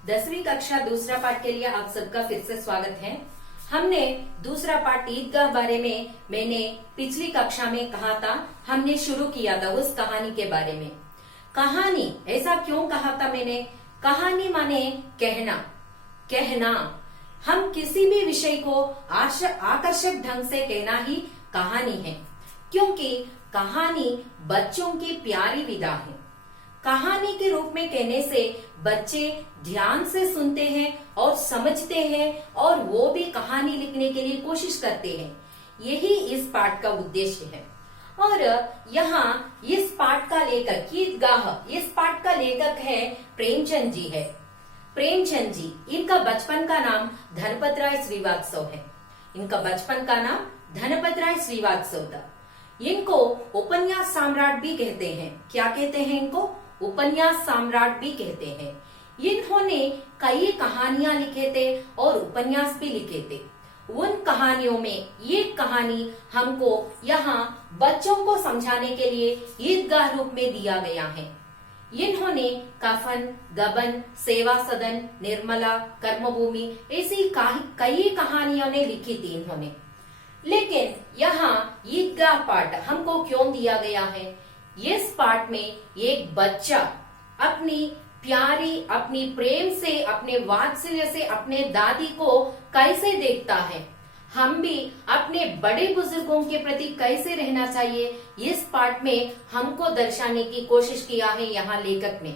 10वीं कक्षा दूसरा पाठ के लिए आप सबका फिर से स्वागत है। हमने दूसरा पाठ ईदगाह बारे में मैंने पिछली कक्षा में कहा था, हमने शुरू किया था उस कहानी के बारे में। कहानी ऐसा क्यों कहा था मैंने? कहानी माने कहना। हम किसी भी विषय को आकर्षक ढंग से कहना ही कहानी है, क्योंकि कहानी बच्चों की प्यारी विधा है। कहानी के रूप में कहने से बच्चे ध्यान से सुनते हैं और समझते हैं और वो भी कहानी लिखने के लिए कोशिश करते हैं। यही इस पाठ का उद्देश्य है। और यहाँ इस पाठ का लेखक ईदगाह, इस पाठ का लेखक है प्रेमचंद जी है। प्रेमचंद जी, इनका बचपन का नाम धनपत राय श्रीवास्तव है। इनका बचपन का नाम धनपत राय श्रीवास्तव था। इनको उपन्यास सम्राट भी कहते हैं। क्या कहते हैं इनको? उपन्यास सम्राट भी कहते हैं। इन्होंने कई कहानियां लिखे थे और उपन्यास भी लिखे थे। उन कहानियों में ये कहानी हमको यहाँ बच्चों को समझाने के लिए ईदगाह रूप में दिया गया है। इन्होंने कफन, गबन, सेवा सदन, निर्मला, कर्मभूमि ऐसी कई कहानियों ने लिखी थी इन्होंने। लेकिन यहाँ ईदगाह पाठ हमको क्यों दिया गया है? इस पाठ में एक बच्चा अपनी प्यारी, अपनी प्रेम से, अपने वात्सल्य से अपने दादी को कैसे देखता है, हम भी अपने बड़े बुजुर्गों के प्रति कैसे रहना चाहिए, इस पाठ में हमको दर्शाने की कोशिश किया है यहाँ लेखक ने।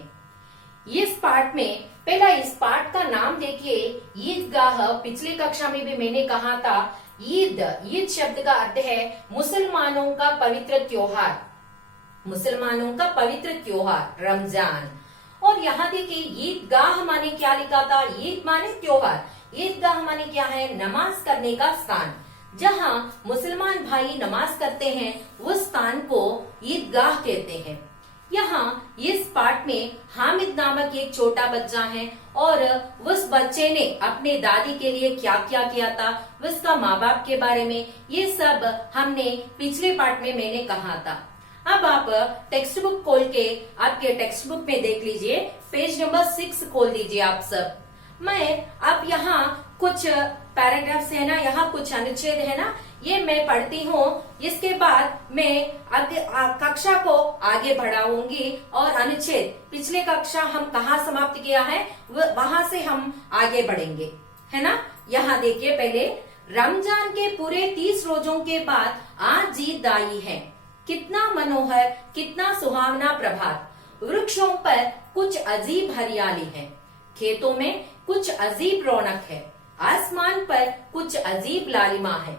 इस पाठ में पहला इस पाठ का नाम देखिए, ईदगाह। पिछली कक्षा में भी मैंने कहा था ईद शब्द का अर्थ है मुसलमानों का पवित्र त्योहार, मुसलमानों का पवित्र त्योहार रमजान। और यहाँ देखिए ईदगाह माने क्या लिखा था? ईद माने त्योहार, ईदगाह माने क्या है? नमाज करने का स्थान। जहाँ मुसलमान भाई नमाज करते हैं उस स्थान को ईदगाह कहते हैं। यहाँ इस पाठ में हामिद नामक एक छोटा बच्चा है और उस बच्चे ने अपने दादी के लिए क्या क्या किया था, उसका माँ बाप के बारे में, ये सब हमने पिछले पाठ में मैंने कहा था। अब आप टेक्स्ट बुक खोल के आपके टेक्स्ट बुक में देख लीजिए, पेज नंबर 6 खोल दीजिए आप सब। मैं अब यहाँ कुछ पैराग्राफ्स है ना, यहाँ कुछ अनुच्छेद है ना, ये मैं पढ़ती हूँ। इसके बाद मैं कक्षा को आगे बढ़ाऊंगी और अनुच्छेद पिछले कक्षा हम कहाँ समाप्त किया है वहां से हम आगे बढ़ेंगे, है ना। यहाँ देखिए, पहले रमजान के पूरे 30 रोजों के बाद आज ईद आई है। कितना मनोहर, कितना सुहावना प्रभात। वृक्षों पर कुछ अजीब हरियाली है, खेतों में कुछ अजीब रौनक है, आसमान पर कुछ अजीब लालिमा है।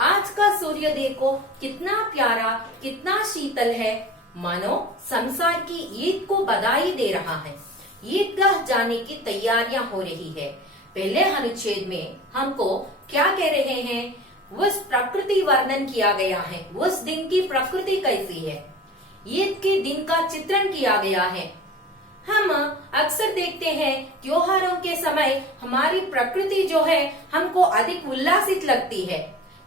आज का सूर्य देखो कितना प्यारा, कितना शीतल है, मानो संसार की ईद को बधाई दे रहा है। ईदगाह जाने की तैयारियां हो रही है। पहले अनुच्छेद में हमको क्या कह रहे हैं? उस प्रकृति वर्णन किया गया है, उस दिन की प्रकृति कैसी है, ईद के दिन का चित्रण किया गया है। हम अक्सर देखते हैं त्योहारों के समय हमारी प्रकृति जो है हमको अधिक उल्लासित लगती है,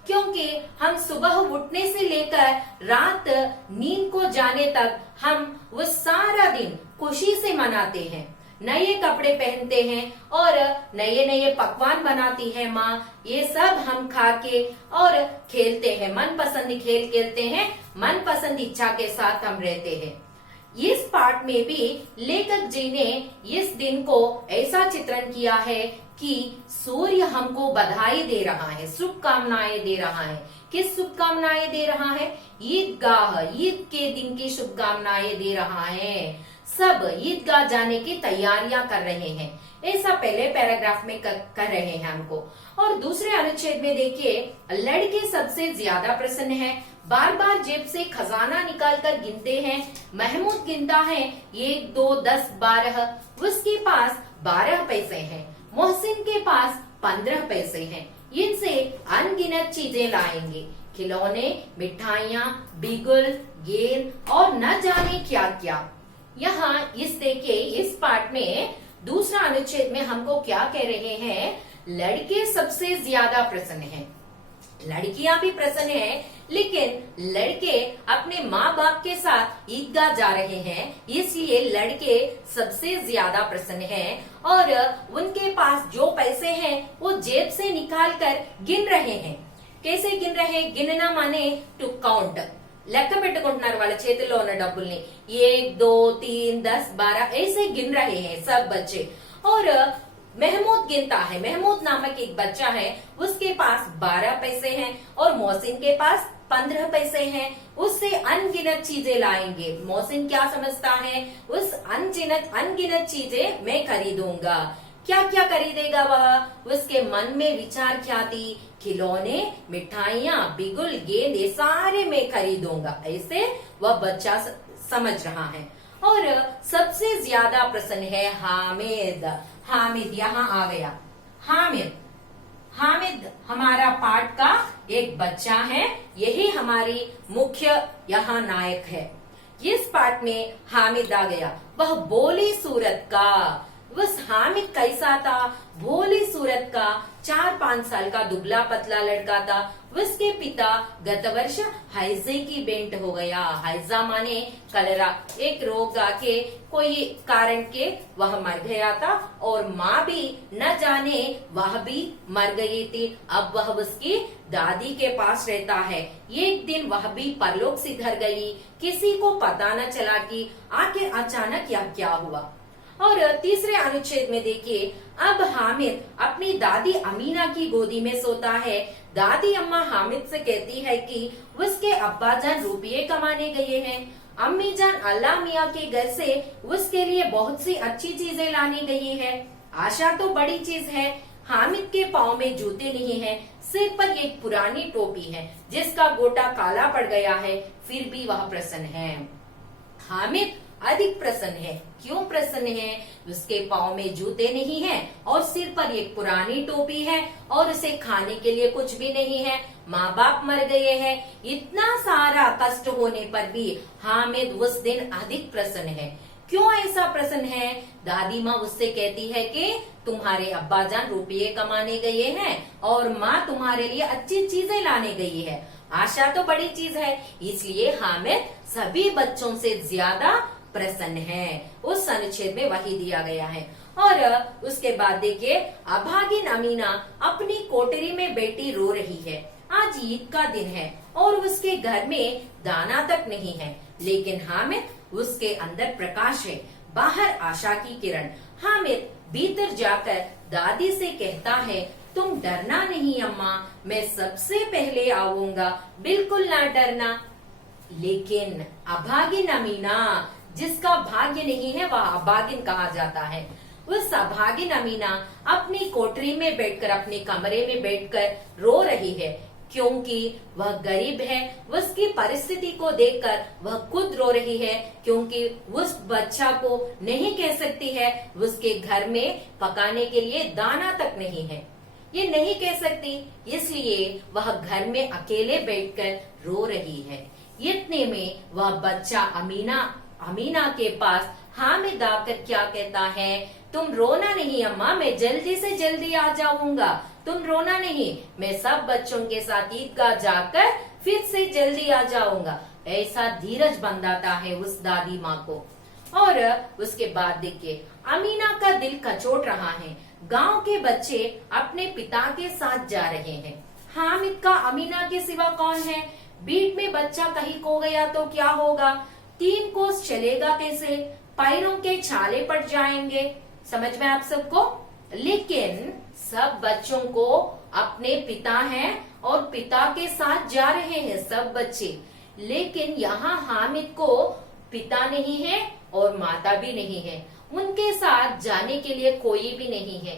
क्योंकि हम सुबह उठने से लेकर रात नींद को जाने तक हम वो सारा दिन खुशी से मनाते हैं। नए कपड़े पहनते हैं और नए नए पकवान बनाती है माँ। ये सब हम खा के और खेलते हैं, मनपसंद खेल खेलते हैं, मनपसंद इच्छा के साथ हम रहते हैं। इस पाठ में भी लेखक जी ने इस दिन को ऐसा चित्रण किया है कि सूर्य हमको बधाई दे रहा है, शुभकामनाएं दे रहा है। किस शुभकामनाएं दे रहा है? ईदगाह, ईद के दिन की शुभकामनाएं दे रहा है। सब ईदगाह जाने की तैयारियां कर रहे हैं, ऐसा पहले पैराग्राफ में कर रहे हैं हमको। और दूसरे अनुच्छेद में देखिए, लड़के सबसे ज्यादा प्रसन्न है, बार बार जेब से खजाना निकालकर गिनते हैं। महमूद गिनता है 1, 2, 10, 12। उसके पास 12 पैसे हैं। मोहसिन के पास 15 पैसे हैं। इनसे अनगिनत चीजें लाएंगे, खिलौने, मिठाइयाँ, बिगुल, गेंद और न जाने क्या क्या। यहाँ देखिए, इस पाठ में दूसरा अनुच्छेद में हमको क्या कह रहे हैं? लड़के सबसे ज्यादा प्रसन्न हैं। लड़कियां भी प्रसन्न हैं, लेकिन लड़के अपने माँ बाप के साथ ईदगाह जा रहे हैं, इसलिए लड़के सबसे ज्यादा प्रसन्न हैं और उनके पास जो पैसे हैं वो जेब से निकाल कर गिन रहे हैं। कैसे गिन रहे? गिनना माने टू काउंट, లెక్క పెట్టుకుంటున్నారు వాళ్ళ చేతిలో ఉన్న డబ్బుల్ని। 1 2 3 10 12 ऐसे गिन रहे हैं सब बच्चे। और महमूद गिनता है, महमूद नामक एक बच्चा है, उसके पास 12 पैसे हैं और मोहसिन के पास 15 पैसे हैं। उससे अनगिनत चीजें लाएंगे। मोहसिन क्या समझता है? उस अनगिनत चीजें मैं खरीदूंगा। क्या क्या खरीदेगा वह? उसके मन में विचार क्या थी? खिलौने, मिठाइयाँ, बिगुल, गेंद, ये सारे मैं खरीदूंगा, ऐसे वह बच्चा समझ रहा है। और सबसे ज्यादा प्रसन्न है हामिद। हामिद यहाँ आ गया। हामिद हमारा पाठ का एक बच्चा है, यही हमारी मुख्य यहाँ नायक है। इस पाठ में हामिद आ गया। वह भोली सूरत का, उस हामिद कैसा था? भोली सूरत का, 4-5 साल का दुबला पतला लड़का था। उसके पिता गत वर्ष हैजे की बेंट हो गया। हैजा माने कलरा, एक रोग आके कोई कारण के वह मर गया था और माँ भी न जाने वह भी मर गई थी। अब वह उसकी दादी के पास रहता है। एक दिन वह भी परलोक सिधर गई, किसी को पता न चला कि आखिर अचानक यह क्या हुआ। और तीसरे अनुच्छेद में देखिए, अब हामिद अपनी दादी अमीना की गोदी में सोता है। दादी अम्मा हामिद से कहती है कि उसके अब्बा जान रुपये कमाने गए हैं। अम्मी जान अल्लाह मियाँ के घर से उसके लिए बहुत सी अच्छी चीजें लाने गई है। आशा तो बड़ी चीज है। हामिद के पाँव में जूते नहीं है, सिर पर एक पुरानी टोपी है जिसका गोटा काला पड़ गया है, फिर भी वह प्रसन्न है। हामिद अधिक प्रसन्न है। क्यों प्रसन्न है? उसके पाँव में जूते नहीं हैं और सिर पर एक पुरानी टोपी है और उसे खाने के लिए कुछ भी नहीं है। माँ बाप मर गए हैं। इतना सारा कष्ट होने पर भी हामिद उस दिन अधिक प्रसन्न है। क्यों ऐसा प्रसन्न है? दादी माँ उससे कहती है कि तुम्हारे अब्बा जान रुपये कमाने गए हैं और माँ तुम्हारे लिए अच्छी चीजें लाने गई है। आशा तो बड़ी चीज है, इसलिए हामिद सभी बच्चों से ज्यादा प्रसन्न है। उस अनुच्छेद में वही दिया गया है। और उसके बाद देखिए, अभागिन अमीना अपनी कोठरी में बैठी रो रही है। आज ईद का दिन है और उसके घर में दाना तक नहीं है, लेकिन हामिद उसके अंदर प्रकाश है, बाहर आशा की किरण। हामिद भीतर जाकर दादी से कहता है, तुम डरना नहीं अम्मा, मैं सबसे पहले आऊंगा, बिल्कुल ना डरना। लेकिन अभागिन अमीना, जिसका भाग्य नहीं है वह अभागिन कहा जाता है, उस अभागिन अमीना अपनी कोठरी में बैठकर, अपने कमरे में बैठकर रो रही है, क्योंकि वह गरीब है। उसकी परिस्थिति को देखकर वह खुद रो रही है, क्योंकि उस बच्चा को नहीं कह सकती है उसके घर में पकाने के लिए दाना तक नहीं है, ये नहीं कह सकती, इसलिए वह घर में अकेले बैठकर रो रही है। इतने में वह बच्चा अमीना के पास हामिद आकर क्या कहता है, तुम रोना नहीं अम्मा, मैं जल्दी से जल्दी आ जाऊंगा, तुम रोना नहीं, मैं सब बच्चों के साथ ईदगाह जाकर फिर से जल्दी आ जाऊंगा। ऐसा धीरज बंधाता है उस दादी माँ को। और उसके बाद देखिए, अमीना का दिल कचोट रहा है। गांव के बच्चे अपने पिता के साथ जा रहे हैं। हामिद का अमीना के सिवा कौन है? बीच में बच्चा कहीं खो गया तो क्या होगा? 3 कोस चलेगा कैसे? पैरों के छाले पड़ जाएंगे। समझ में आप सबको? लेकिन सब बच्चों को अपने पिता हैं और पिता के साथ जा रहे हैं सब बच्चे, लेकिन यहाँ हामिद को पिता नहीं है और माता भी नहीं है, उनके साथ जाने के लिए कोई भी नहीं है।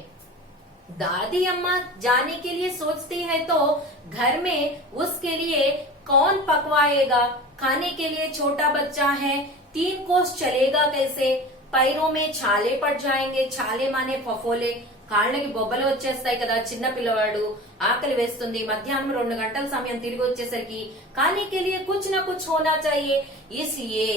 दादी अम्मा जाने के लिए सोचती है तो घर में उसके लिए कौन पकवाएगा? खाने के लिए छोटा बच्चा है, 3 कोस चलेगा कैसे? पैरों में छाले पड़ जाएंगे। छाले माने फफोले, కాళ్ళకి బొబ్బలు వచ్చేస్తాయి కదా చిన్న పిల్లవాడు, ఆకలి వేస్తుంది, మధ్యాహ్నం 2 గంటల సమయం తిరిగి వచ్చేసరికి खाने के लिए कुछ न कुछ होना चाहिए, इसलिए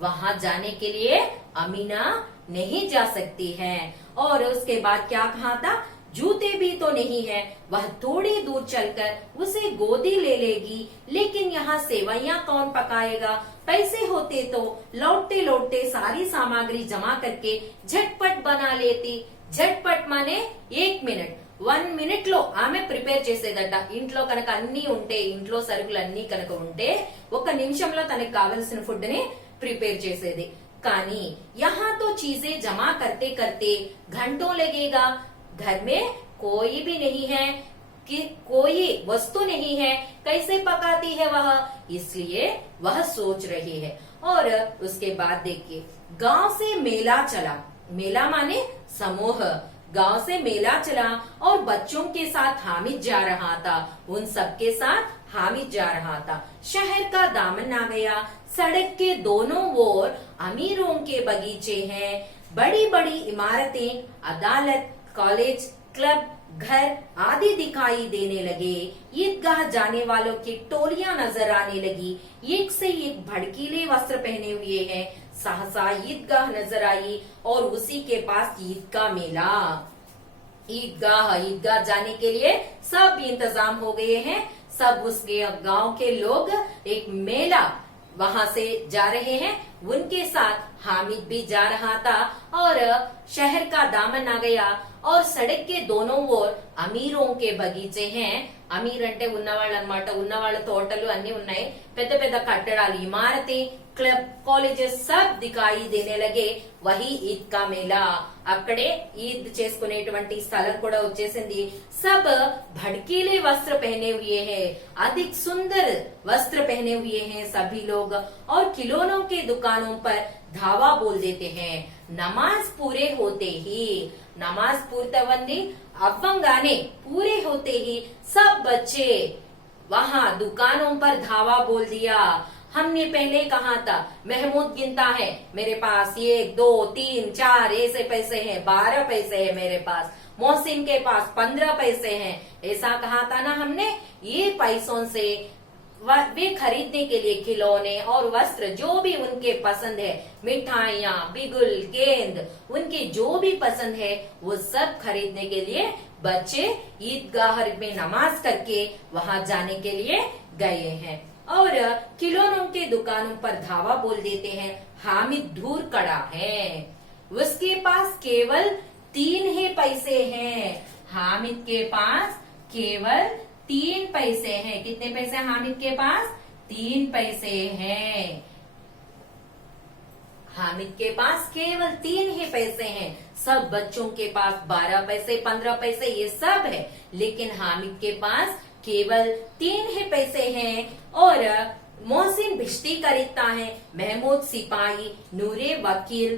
वहाँ जाने के लिए अमीना नहीं जा सकती है। और उसके बाद क्या कहा था? जूते भी तो नहीं है। वह थोड़ी दूर चलकर उसे गोदी ले लेगी, लेकिन यहाँ सेवैयां कौन पकाएगा? पैसे होते तो लौटते लौटते सारी सामग्री जमा करके झटपट बना लेती। झटपट माने 1 मिनट, 1 మినిట్ లో ఆమె ప్రిపేర్ చేసేదట। ఇంట్లో కనుక అన్ని ఉంటే, ఇంట్లో సరుకులు అన్ని కనుక ఉంటే 1 నిమిషంలో తనకు కావలసిన ఫుడ్ ని ప్రిపేర్ చేసేది। కానీ यहाँ तो चीजें जमा करते करते घंटों लगेगा। घर में कोई भी नहीं है, कि कोई वस्तु नहीं है, कैसे पकाती है वह? इसलिए वह सोच रही है। और उसके बाद देखिए, गांव से मेला चला। मेला माने समूह। गांव से मेला चला और बच्चों के साथ हामिद जा रहा था। उन सबके साथ हामिद जा रहा था। शहर का दामन आ गया। सड़क के दोनों ओर अमीरों के बगीचे हैं। बड़ी बड़ी इमारतें, अदालत, कॉलेज, क्लब, घर आदि दिखाई देने लगे। ईदगाह जाने वालों की टोलियां नजर आने लगी। एक से एक भड़कीले वस्त्र पहने हुए हैं। सहसा ईदगाह नजर आई और उसी के पास ईद का मेला। ईदगाह जाने के लिए सब इंतजाम हो गए हैं। सब उसके गांव के लोग एक मेला वहां से जा रहे हैं। उनके साथ हामिद भी जा रहा था। और शहर का दामन आ गया और सड़क के दोनों ओर అమీరోं के బగీచే हैं। అమీర్ అంటే ఉన్నవాళ్ళు అన్నమాట। ఉన్నవాళ్ళ తోటలు అన్ని ఉన్నాయి, పెద్ద పెద్ద కట్టడాలు, ఇమారతే, క్లబ్, కాలేజెస్ सब दिखाई देने लगे। वही ईद का मेला। అక్కడే ఈద్ చేసుకునేటువంటి స్థలం కూడా వచ్చేసింది। सब भड़कीले वस्त्र पहने हुए हैं, अधिक सुंदर वस्त्र पहने हुए हैं सभी लोग। और खिलौनों के दुकानों पर धावा बोल देते हैं। नमाज पूरे होते ही, नमाज पूर्तवंदी अव्वंगाने पूरे होते ही सब बच्चे वहाँ दुकानों पर धावा बोल दिया। हमने पहले कहा था, महमूद गिनता है, मेरे पास 1 2 3 4 ऐसे पैसे हैं, 12 पैसे है मेरे पास। मोहसिन के पास 15 पैसे हैं। ऐसा कहा था ना हमने। ये पैसों से वे खरीदने के लिए खिलौने और वस्त्र जो भी उनके पसंद है, मिठाइयाँ, बिगुल, गेंद, उनके जो भी पसंद है वो सब खरीदने के लिए बच्चे ईदगाह में नमाज करके वहाँ जाने के लिए गए हैं। और खिलौनों के दुकानों पर धावा बोल देते हैं। हामिद दूर खड़ा है, उसके पास केवल 3 ही पैसे हैं। हामिद के पास केवल 3 पैसे हैं। कितने पैसे हामिद के पास? 3 पैसे हैं। हामिद के पास केवल 3 ही पैसे हैं। सब बच्चों के पास 12 पैसे, 15 पैसे ये सब है, लेकिन हामिद के पास केवल 3 ही पैसे हैं। और मोहसिन भिश्ती खरीदता है, महमूद सिपाही, नूरे वकील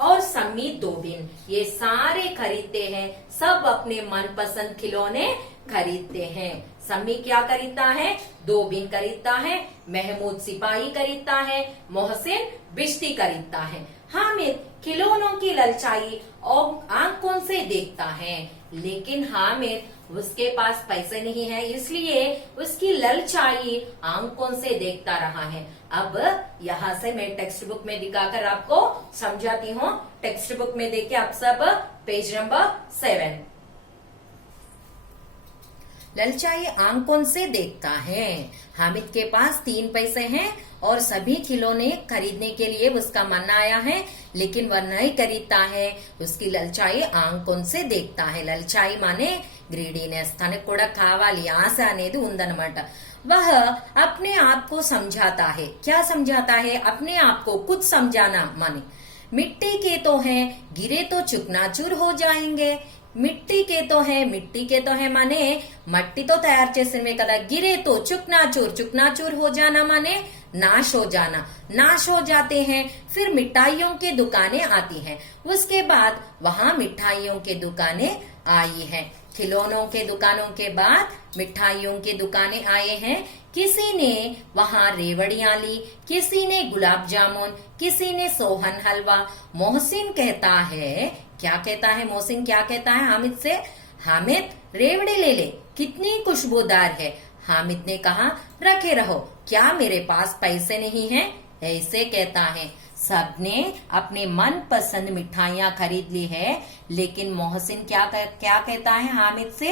और सम्मी दोबिन ये सारे खरीदते हैं। सब अपने मनपसंद खिलौने खरीदते हैं। सम्मी क्या खरीदता है? दोबिन खरीदता है, महमूद सिपाही खरीदता है, मोहसिन बिश्ती खरीदता है। हामिद खिलौनों की ललचाई और आंखों से देखता है, लेकिन हामिद उसके पास पैसे नहीं है, इसलिए उसकी ललचाई आंखों से देखता रहा है। अब यहाँ से मैं टेक्स्ट बुक में दिखाकर आपको समझाती हूँ। टेक्स्ट बुक में देखिए आप सब, पेज नंबर 7। ललचाई आंखों से देखता है। हामिद के पास 3 पैसे हैं और सभी खिलौने खरीदने के लिए उसका मन आया है, लेकिन वह नहीं खरीदता है। उसकी ललचाई आंखों से देखता है। ललचाई माने ग्रीडीनेस, తనకు కూడా కావాలి, ఆశ అనేది ఉందన్నమాట। वह अपने आप को समझाता है। क्या समझाता है? अपने आप को कुछ समझाना माने मिट्टी के तो हैं, गिरे तो चुकनाचूर हो जाएंगे। मिट्टी के तो है माने मट्टी तो तैयार చేసినవే కదా। गिरे तो चुकनाचूर हो जाना माने नाश हो जाना, नाश हो जाते हैं। फिर मिठाइयों की दुकानें आती हैं। उसके बाद वहाँ मिठाइयों की दुकानें आई हैं। खिलौनों के दुकानों के बाद मिठाइयों की दुकानें आए हैं। किसी ने वहाँ रेवड़ियां ली, किसी ने गुलाब जामुन, किसी ने सोहन हलवा। मोहसिन कहता है, क्या कहता है मोहसिन? क्या कहता है हामिद से? हामिद रेवड़ी ले ले, कितनी खुशबूदार है। हामिद ने कहा, रखे रहो, क्या मेरे पास पैसे नहीं हैं? ऐसे कहता है। सबने अपने मन पसंद मिठाइयाँ खरीद ली है, लेकिन मोहसिन क्या कहता है हामिद से,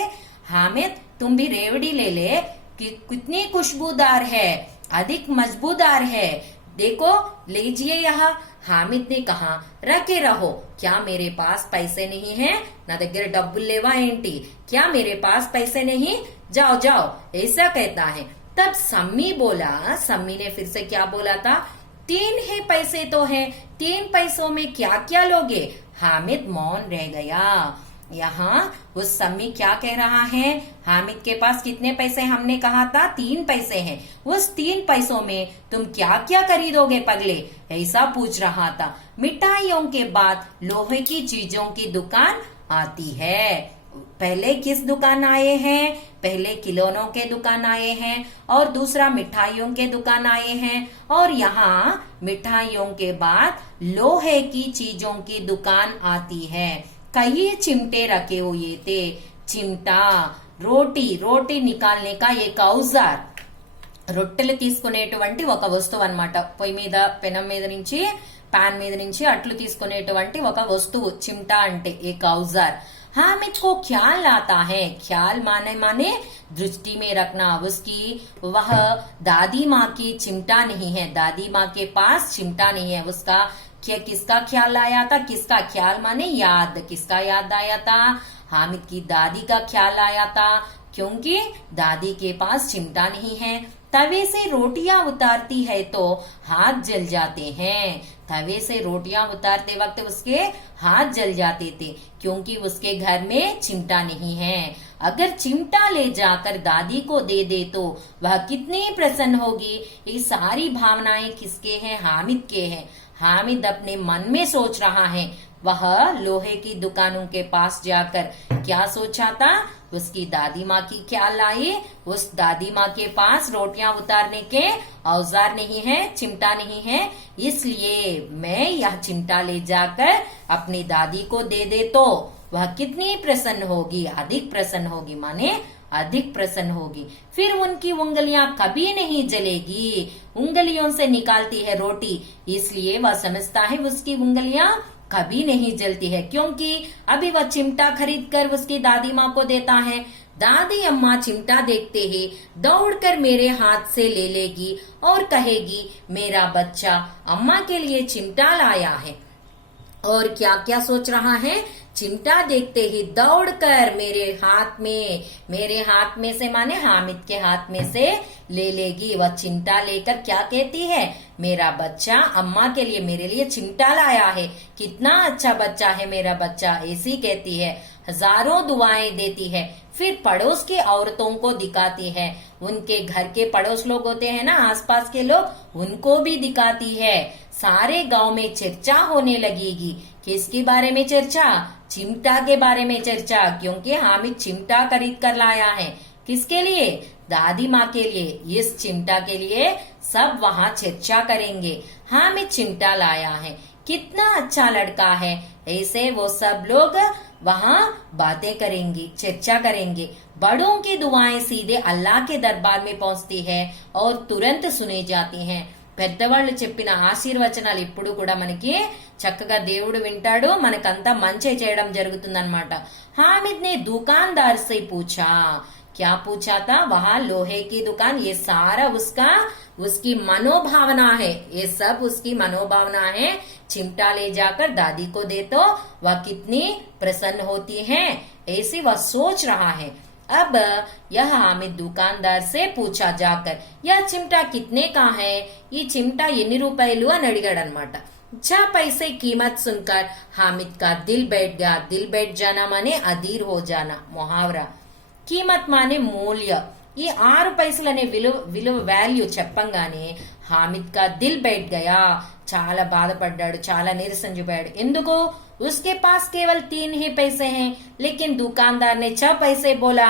हामिद तुम भी रेवड़ी ले ले, कितनी खुशबूदार है, अधिक मजबूदार है, देखो लीजिए यहाँ। हामिद ने कहा रखे रहो, क्या मेरे पास पैसे नहीं है, ना दग्गर डब्बुल लेवा एंटी, क्या मेरे पास पैसे नहीं, जाओ जाओ, ऐसा कहता है। तब सम्मी ने फिर से क्या बोला था, 3 ही पैसे तो है, 3 पैसों में क्या क्या लोगे। हामिद मौन रह गया। यहाँ उस सम्मी क्या कह रहा है, हामिद के पास कितने पैसे, हमने कहा था 3 पैसे हैं, उस 3 पैसों में तुम क्या क्या खरीदोगे पगले, ऐसा पूछ रहा था। मिठाइयों के बाद लोहे की चीजों की दुकान आती है। पहले किस दुकान आए हैं, पहले खिलौनों के दुकान आए हैं और दूसरा मिठाइयों के दुकान आए हैं, और यहाँ मिठाइयों के बाद लोहे की चीजों की दुकान आती है। कई चिमटे रखे हुए थे, चिमटा రోటీ నికాల్నే కా ఏక ఔజార్, రొట్టెలు తీసుకునేటువంటి ఒక వస్తువు అన్నమాట. పొయ్యి మీద పెనం మీద నుంచి పాన్ మీద నుంచి అట్లు తీసుకునేటువంటి ఒక వస్తువు చిమ్టా అంటే ఏక ఔజార్. हामिद को ख्याल आता है, ख्याल माने दृष्टि में रखना, उसकी वह दादी माँ की चिमटा नहीं है, दादी माँ के पास चिमटा नहीं है, उसका किसका ख्याल आया था, किसका ख्याल माने याद, किसका याद आया था, हामिद की दादी का ख्याल आया था, क्योंकि दादी के पास चिमटा नहीं है। तवे से रोटियां उतारती है तो हाथ जल जाते हैं, तवे से रोटियां उतारते वक्त उसके हाथ जल जाते थे, क्योंकि उसके घर में चिमटा नहीं है। अगर चिमटा ले जाकर दादी को दे दे तो वह कितनी प्रसन्न होगी। ये सारी भावनाएं किसके हैं, हामिद के हैं। हामिद अपने मन में सोच रहा है, वह लोहे की दुकानों के पास जाकर क्या सोचा था, उसकी दादी माँ की ख्याल आई, उस दादी माँ के पास रोटियां उतारने के औजार नहीं है, चिमटा नहीं है, इसलिए मैं यह चिमटा ले जाकर अपनी दादी को दे दे तो वह कितनी प्रसन्न होगी, अधिक प्रसन्न होगी, माने अधिक प्रसन्न होगी। फिर उनकी उंगलियां कभी नहीं जलेगी, उंगलियों से निकालती है रोटी, इसलिए वह समझता है उसकी उंगलियां कभी नहीं जलती है, क्योंकि अभी वह चिमटा खरीद कर उसकी दादी माँ को देता है। दादी अम्मा चिमटा देखते ही दौड़कर मेरे हाथ से ले लेगी और कहेगी, मेरा बच्चा अम्मा के लिए चिमटा लाया है। और क्या क्या सोच रहा है, चिमटा देखते ही दौड़कर मेरे हाथ में से माने हामिद के हाथ में से ले लेगी। वह चिमटा लेकर क्या कहती है, मेरा बच्चा अम्मा के लिए मेरे लिए चिमटा लाया है, कितना अच्छा बच्चा है मेरा बच्चा, ऐसी कहती है। हजारों दुआएं देती है, फिर पड़ोस की औरतों को दिखाती है, उनके घर के पड़ोस लोग होते हैं ना, आसपास के लोग, उनको भी दिखाती है। सारे गांव में चर्चा होने लगेगी। किसके बारे में चर्चा, चिमटा के बारे में चर्चा, क्योंकि हामिद चिमटा खरीद कर लाया है। किसके लिए, दादी माँ के लिए। इस चिमटा के लिए सब वहाँ चर्चा करेंगे, हामिद चिमटा लाया है, कितना अच्छा लड़का है, ऐसे वो सब लोग वहाँ बातें करेंगी, चर्चा करेंगे। बड़ों की दुआएं सीधे अल्लाह के दरबार में पहुँचती है और तुरंत सुनी जाती हैं। పెద్దవాళ్ళు చెప్పిన ఆశీర్వచనాలు ఇప్పుడు కూడా మనకి చక్కగా దేవుడు వింటాడు, మనకంతా మంచి చేయడం జరుగుతుందన్నమాట। हामिद ने दुकानदार से पूछा, क्या पूछा था, वहाँ लोहे की दुकान, ये सारा उसकी मनोभावना है, ये सब उसकी मनोभावना है। चिमटा ले जाकर दादी को दे तो वह कितनी प्रसन्न होती है, ऐसे वह सोच रहा है। अब यह हामिद दुकानदार से पूछा जाकर, यह चिमटा कितने का है, ये चिमटा ఎన్ని రూపాయలు అని అడిగాడు అన్నమాట। 6 पैसे कीमत सुनकर हामिद का दिल बैठ गया। दिल बैठ जाना माने अधीर हो जाना, मुहावरा। कीमत माने मूल्य। ఈ 6 పైసలనే విలువ వాల్యూ చెప్పంగానే हामिद का दिल बैठ गया, చాలా బాధపడ్డాడు, చాలా నిరసించిపోయాడు। ఎందుకు, उसके पास केवल 3 ही पैसे हैं, लेकिन दुकानदार ने 6 पैसे बोला।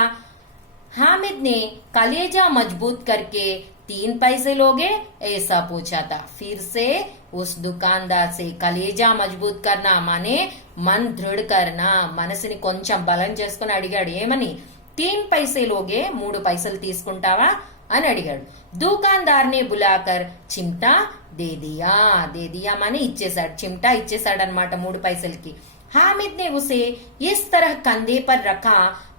हामिद ने कलेजा मजबूत करके 3 पैसे लोगे, ऐसा पूछा था। फिर से उस दुकानदार से कलेजा मजबूत करना माने मन दृढ़ करना, మనసుని కొంచెం బలం చేసుకుని అడిగాడు, ఏమని, 3 पैसे लोगे, 3 पैसలు తీసుకుంటావా అని అడిగాడు. దుకాందార్ నే బులాకర్ చిమ్టా దే దియా మానే ఇచ్చేశాడు, చిమ్టా ఇచ్చేశాడు అనమాట 3 పైసలకి. हामिद ने उसे इस तरह कंधे पर रखा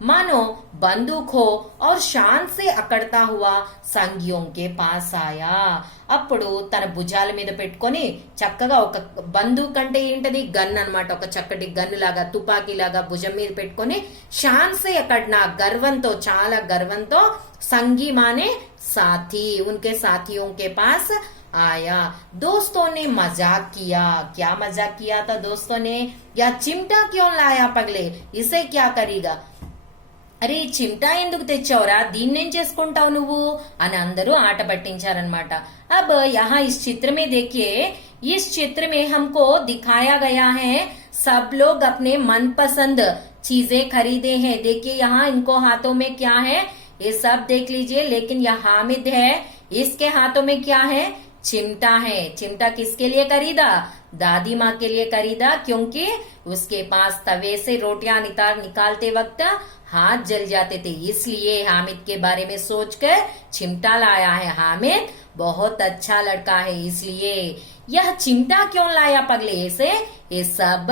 मानो बंदूक हो और शान से अकड़ता हुआ संगियों के पास आया. అప్పుడు తన భుజాల మీద పెట్టుకొని చక్కగా ఒక బందూక్ అంటే ఏంటది, గన్ అన్నమాట, ఒక చక్కటి గన్ లాగా తుపాకీ లాగా భుజం మీద పెట్టుకొని షాన్ సే అకడ్నా గర్వంతో, చాలా గర్వంతో, సంగి మానే సాథీ, उनके साथियों के पास आया. दोस्तों ने मजाक किया. क्या मजाक किया था दोस्तों ने? या चिमटा क्यों लाया पगले, इसे क्या करेगा? అరే చిమ్టా ఎందుకు తెచ్చావురా, దీన్నేం చేసుకుంటావు నువ్వు అని అందరూ ఆట పట్టించారనమాట. अब यहाँ इस चित्र में देखिए, इस चित्र में हमको दिखाया गया है सब लोग अपने मनपसंद चीजें खरीदे हैं. देखिए यहाँ इनको हाथों में क्या है ये सब देख लीजिए. लेकिन यह हामिद है, इसके हाथों में क्या है, चिमटा है. चिमटा किसके लिए खरीदा? दादी माँ के लिए खरीदा, क्योंकि उसके पास तवे से रोटियां निकालते वक्त हाथ जल जाते थे. इसलिए हामिद के बारे में सोचकर चिमटा लाया है. हामिद बहुत अच्छा लड़का है, इसलिए. यह चिमटा क्यों लाया पगले से? ये सब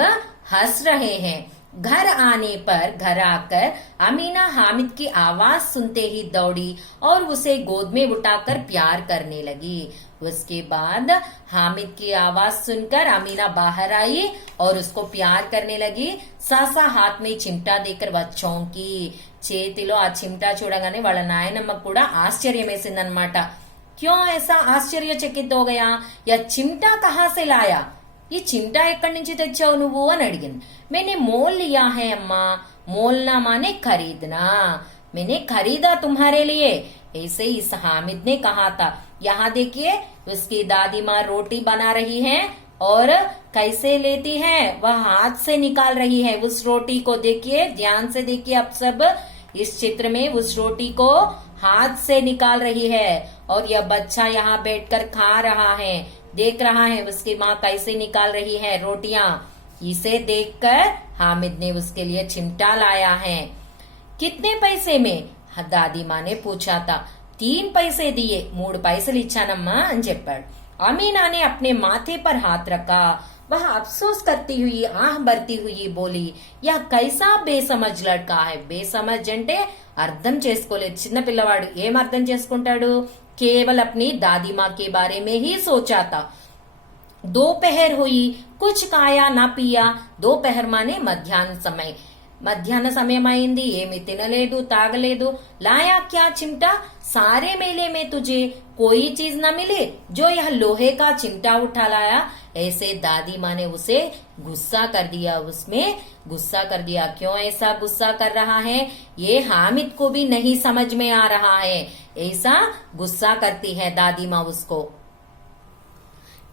हंस रहे हैं. घर आने पर, घर आकर अमीना हामिद की आवाज सुनते ही दौड़ी और उसे गोद में उठाकर प्यार करने लगी. उसके बाद हामिद की आवाज सुनकर अमीना बाहर आई और उसको प्यार करने लगी. सासा हाथ में चिमटा देकर बच्चों की చేతిలో ఆ చిమ్టా చూడగానే వాళ్ళ నాయనమ్మ కూడా ఆశ్చర్యం వేసిందనమాట. क्यों ऐसा ఆశ్చర్యచకిत हो गया? या चिमटा कहाँ से लाया? ఈ చిమ్టా ఎక్కడి నుంచి తెచ్చావు నువ్వు అని అడిగింది. मैंने मोल लिया है अम्मा. मोलना माने खरीदना. मैंने खरीदा तुम्हारे लिए, ऐसे इस हामिद ने कहा था. यहाँ देखिए उसकी दादी माँ रोटी बना रही है और कैसे लेती है, वह हाथ से निकाल रही है उस रोटी को. देखिए ध्यान से देखिए आप सब, इस चित्र में उस रोटी को हाथ से निकाल रही है और यह बच्चा यहाँ बैठकर खा रहा है, देख रहा है उसकी माँ कैसे निकाल रही है रोटियां. इसे देखकर हामिद ने उसके लिए चिमटा लाया है. कितने पैसे में? दादी माँ ने पूछा था. 3 पैसे दिए, 3 పైసలు ఇచ్చానమ్మా అని చెప్పాడు. अमीना ने अपने माथे पर हाथ रखा. वह अफसोस करती हुई, आह भरती हुई बोली, यह कैसा बेसमझ लड़का है. बेसमझ అంటే అర్థం చేసుకోలేదు చిన్న పిల్లవాడు. ఏం అర్థం చేసుకుంటాడు? केवल अपनी दादी माँ के बारे में ही सोचा था. दोपहर हुई, कुछ खाया ना पिया. दोपहर माने మధ్యాహ్న సమయం. మధ్యాహ్న సమయం అయింది, ఏమి తినలేదు తాగలేదు. लाया क्या चिमटा? सारे मेले में तुझे कोई चीज न मिली जो यह लोहे का चिमटा उठा लाया. ऐसे दादी माँ ने उसे गुस्सा कर दिया, उसमें गुस्सा कर दिया. क्यों ऐसा गुस्सा कर रहा है? ये हामिद को भी नहीं समझ में आ रहा है. ऐसा गुस्सा करती है दादी माँ उसको.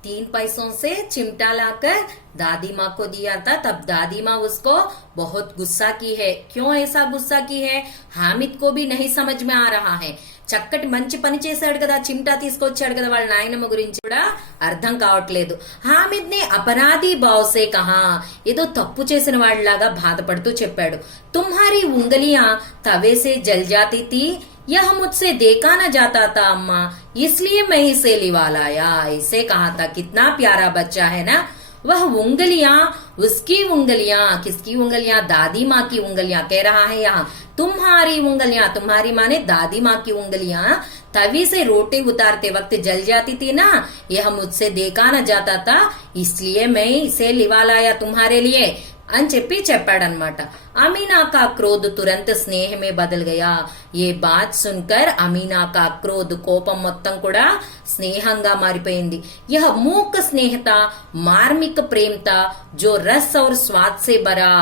3 पैसों से चिमटा लाकर दादी माँ को दिया था. तब दादी माँ उसको बहुत गुस्सा की है. क्यों ऐसा गुस्सा की है? हामिद को भी नहीं समझ में आ रहा है. చక్కటి మంచి పని చేశాడు కదా, చిమ్టా తీసుకొచ్చాడు కదా, వాళ్ళ నాయనమ్మ గురించి కూడా అర్థం కావట్లేదు. హామిద్ నే అపరాధీ భావ్ సే కహా, ఏదో తప్పు చేసిన వాడిలాగా బాధపడుతూ చెప్పాడు. తుమ్హారీ ఉంగలియా తవే సే జల్ జాతీ థీ, यह मुझसे देखा न जाता था अम्मा, इसलिए मैं इसे लिवा लाया. इसे कहा था. कितना प्यारा बच्चा है ना. वह उंगलियां, उसकी उंगलियां, किसकी उंगलियां? दादी माँ की उंगलियां कह रहा है यहाँ. तुम्हारी उंगलियां, तुम्हारी माने दादी माँ की उंगलियां तवी से रोटी उतारते वक्त जल जाती थी ना, यह मुझसे देखा न जाता था, इसलिए मैं इसे लिवा लाया तुम्हारे लिए అని చెప్పి చెప్పాడనమాట. अमीना का क्रोध तुरंत स्नेह में बदल गया. ये बात सुनकर अमीना का क्रोध, కోపం మొత్తం కూడా స్నేహంగా మారిపోయింది. यह मूक स्नेह था, मार्मिक प्रेम था, जो रस और स्वाद से भरा.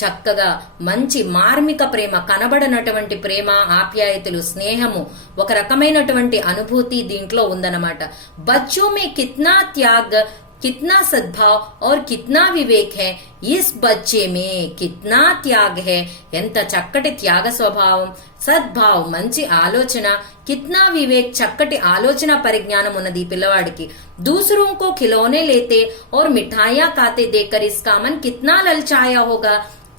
చక్కగా మంచి మార్మిక ప్రేమ, కనబడనటువంటి ప్రేమ, ఆప్యాయతలు, స్నేహము, ఒక రకమైనటువంటి అనుభూతి దీంట్లో ఉందన్నమాట. बच्चों में कितना त्याग, कितना सद्भाव और कितना विवेक है. इस बच्चे में कितना त्याग है, ఎంత చక్కటి త్యాగ స్వభావం, సద్భావ్ మంచి ఆలోచన, कितना विवेक చక్కటి ఆలోచన పరిజ్ఞానం ఉన్నది ఈ పిల్లవాడికి. दूसरों को खिलौने लेते और मिठाइयां खाते देखकर इसका मन कितना ललचाया होगा.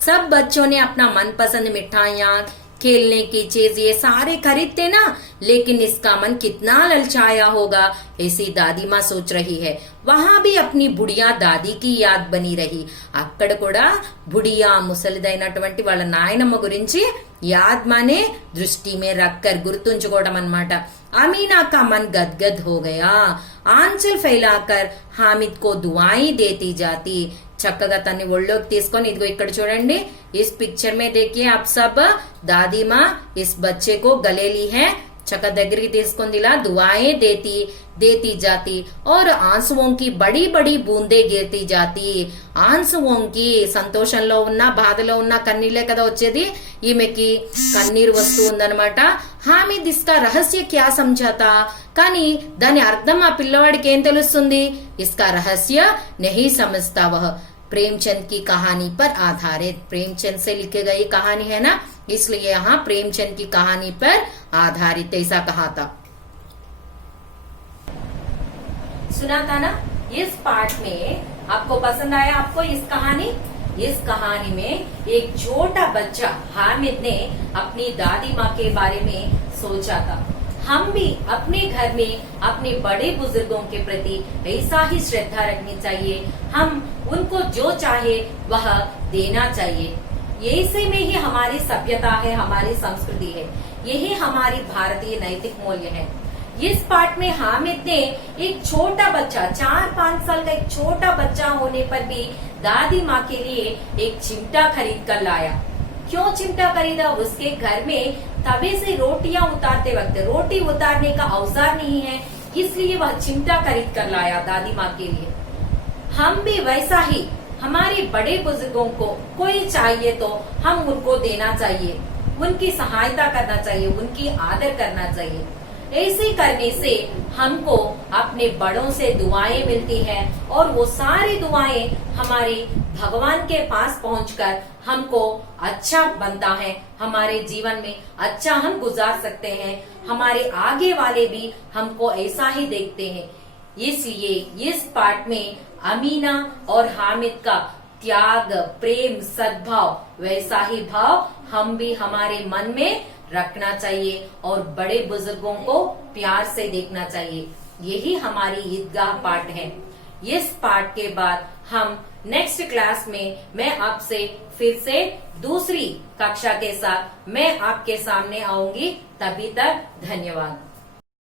सब बच्चों ने अपना मनपसंद मिठाइयां खेलने की चीज ये सारे खरीदते ना, लेकिन इसका मन कितना ललचाया होगा, ऐसी दादी माँ सोच रही है। वहां भी अपनी बुढ़िया दादी की याद बनी रही। అక్కడ కూడా బుడియా ముసలిదైనటువంటి వాళ్ళ నాయనమ్మ గురించి याद माने दृष्टि में रखकर గుర్తుంచుకోవడం అన్నమాట। अमीना का मन गदगद हो गया। आंचल फैलाकर हामिद को दुआएं देती जाती। చక్కగా తన్ని ఒళ్ళోకి తీసుకొని ఇదిగో ఇక్కడ చూడండి, इस पिक्चर में देखिए आप सब, दादी माँ इस बच्चे को गले ली है, చక్క దగ్గరికి తీసుకుంది, ఇలా दुआएं देती जाती और ఆంసుओं की बड़ी बड़ी बूंदे गिरती जाती। ఆంసుओं की సంతోషంలో ఉన్న బాధలో ఉన్న కన్నీళ్లే కదా వచ్చేది, ఈమెకి కన్నీరు వస్తూ ఉందన్నమాట। హామిద్ ఇస్కా రహస్య క్యా సమझाता, కానీ దాని అర్థం ఆ పిల్లవాడికి ఏం తెలుస్తుంది? ఇస్కా రహస్య नहीं समझता वह। प्रेमचंद की कहानी पर आधारित, प्रेमचंद से लिखी गई कहानी है ना, इसलिए यहाँ प्रेमचंद की कहानी पर आधारित ऐसा कहा था। सुना था ना? इस पार्ट में आपको पसंद आया? आपको इस कहानी में एक छोटा बच्चा हामिद ने अपनी दादी माँ के बारे में सोचा था। हम भी अपने घर में अपने बड़े बुजुर्गों के प्रति ऐसा ही श्रद्धा रखनी चाहिए। हम उनको जो चाहे वह देना चाहिए। ऐसे में ही हमारी सभ्यता है, हमारी संस्कृति है, यही हमारी भारतीय नैतिक मूल्य है। इस पार्ट में हामिद ने एक छोटा बच्चा, 4-5 साल का एक छोटा बच्चा होने पर भी दादी माँ के लिए एक चिमटा खरीद कर लाया। क्यों चिमटा खरीदा? उसके घर में तवे से रोटियां उतारते वक्त रोटी उतारने का औजार नहीं है, इसलिए वह चिमटा खरीद कर लाया दादी माँ के लिए। हम भी वैसा ही हमारे बड़े बुजुर्गों को कोई चाहिए तो हम उनको देना चाहिए, उनकी सहायता करना चाहिए, उनकी आदर करना चाहिए। ऐसे करने से हमको अपने बड़ों से दुआएं मिलती हैं और वो सारी दुआएं हमारे भगवान के पास पहुंचकर हमको अच्छा बनता है, हमारे जीवन में अच्छा हम गुजार सकते हैं, हमारे आगे वाले भी हमको ऐसा ही देखते हैं। इसलिए इस पार्ट में अमीना और हामिद का त्याग, प्रेम, सद्भाव, वैसा ही भाव हम भी हमारे मन में रखना चाहिए और बड़े बुजुर्गों को प्यार से देखना चाहिए। यही हमारी ईदगाह पाठ है। इस पाठ के बाद हम नेक्स्ट क्लास में मैं आपसे फिर से दूसरी कक्षा के साथ मैं आपके सामने आऊंगी। तभी तक धन्यवाद।